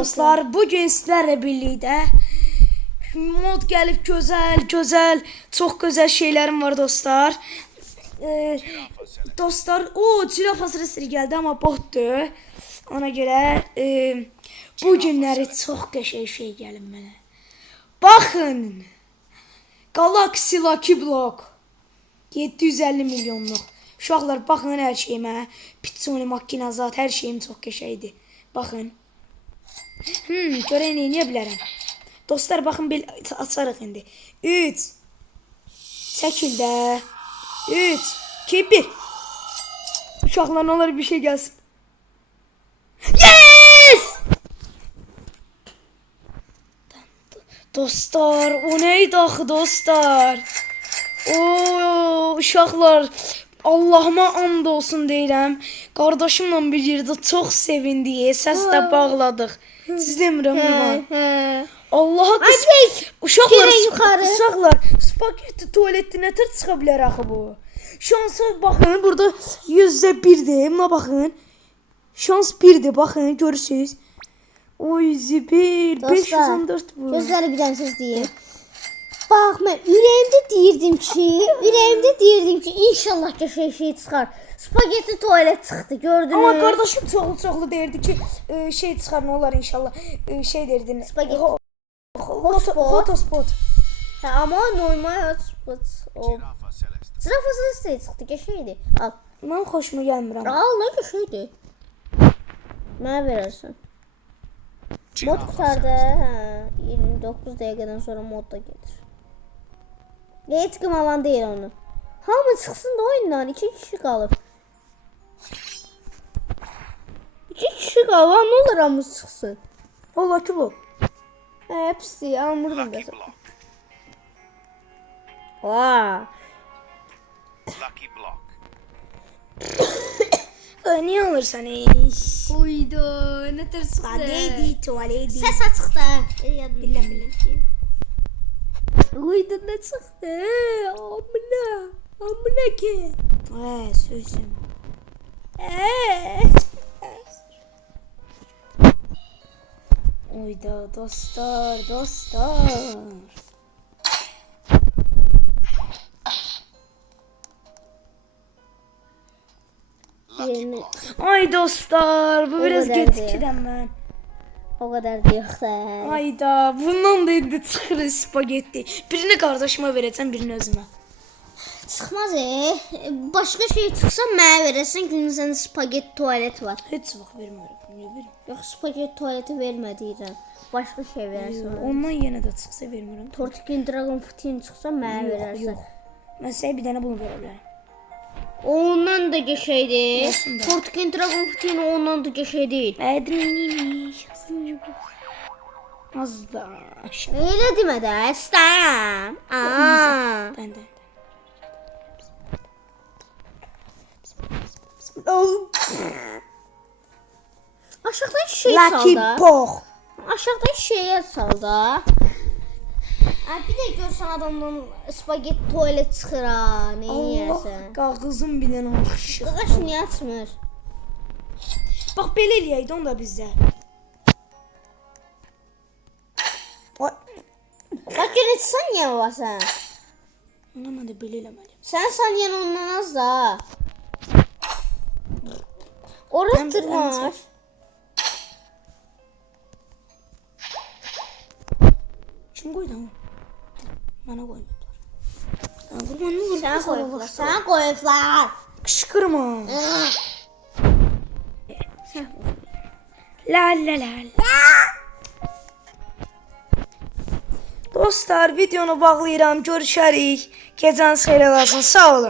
Dostlar, bugün sizlərlə birlikdə mod gəlib, gözəl, çox gözəl şeylərim var dostlar. Dostlar, Cila fasiləsiri gəldi, amma botdur. Ona görə bu günləri çox qəşəng şey gəlin mənə. Baxın, Galaxy Lucky Block 750 milyonluq. Uşaqlar, baxın hər şeyimə. Pitsoni, makinazat, hər şeyim çox qəşəngdir. Baxın. Görək neyə bilərəm. Dostlar, baxın, açarıq indi. 3 çəkil də. 3 2 1. Uşaqlar, nə olar bir şey gəlsin. Yes! Dostlar, o neydi axı dostlar? Uşaqlar, Allahıma and olsun deyirəm. Qardaşımla bir yerdə çox sevindik. Səs də bağladıq. Siz demirəm qurban. Allah'a qısmət. Uşaqlar, spagetti tualetdə nə tər çıxa bilər axı bu? Şansa baxın, burada %1'dir. Buna baxın. Şans 1'dir, baxın, görürsünüz. Oy zibil, 514 bu. Gözləri bilənsiz deyir. Bax, mən ürəyimdə deyirdim ki, inşallah qəşəng şey çıxar. Spagetti tualet çıxdı, gördünüz. Amma qardaşım çoxlu deyirdi ki, şey çıxar, nə olar inşallah. Şey deyirdin. Spagetti. Hotspot. Amma normal hotspot. Zirafasız çıxdı, qəşəngdir. Al. Mən xoşuma gəlmirəm. Al, nə qəşəngdir. Mənə verərsən. Mod qutardı, 29 dəqiqədən sonra mod da gelir. Heç kim alan deyil onu. Hamı çıxsın da oyundan, 2 kişi qalıb. 2 kişi qalıb, nə olur hamısı çıxsın? Ola ki bu. Hepsi almırdım da. Vaa. Lucky Block. Niye alırsan iş? Uydu, nə tər çıxdı? Spagetti tuvaleti. Səs açıqda. Biləm. Uydu, nə çıxdı? Amına ki. Sözüm. Oyda dostlar. Ay dostlar, bu biraz gecikirəm mən. O qədər deyək də. Ayda, bundan da indi çıxır spagetti. Birini qardaşıma verəcəm, birini özümə. Çıxmaz başqa şey çıxsa mənə verəsən, çünki sənin spagetti tualet var. Heç vaxt vermirəm. Niyə verim? Yox, spagetti tualeti vermə deyirəm. Başqa şey verəsən. Ondan yenə də çıxsa vermirəm. Tortikin Dragon Fruit'in çıxsa mənə verərsən. Yox. Mən sənə bir dənə bunu verə bilərəm. Ondan da qəşəngdir. Olsun da. Tortikin Dragon Fruit'in ondan da qəşəng deyil. Neymiş? Az da. Elə demə də, istəyirəm. Bəndə. Aşağıdan şey Lucky sal da. Block. Aşağıdan şeyə sal da. Bir də görsən adamdan spagetti tualet çıxır ha. Nə yeyərsən? Qağızım bir dənə axşı. Qaqaş niyə açmır? Bax belə eləyəydi onu da bizdə. Bax görək saniyə var sən. Ondan da belə eləməliyəm. Sən saniyen ondan az da. Orada tırmaş. Kim qoydu onu? Mənə qoymadılar. Qurban nə olur? Sən qoyublar. Sən qoyublar. Qışqırma. La. Dostlar, videonu bağlayıram. Görüşərik. Gecəniz xeyir olsun. Sağ olun.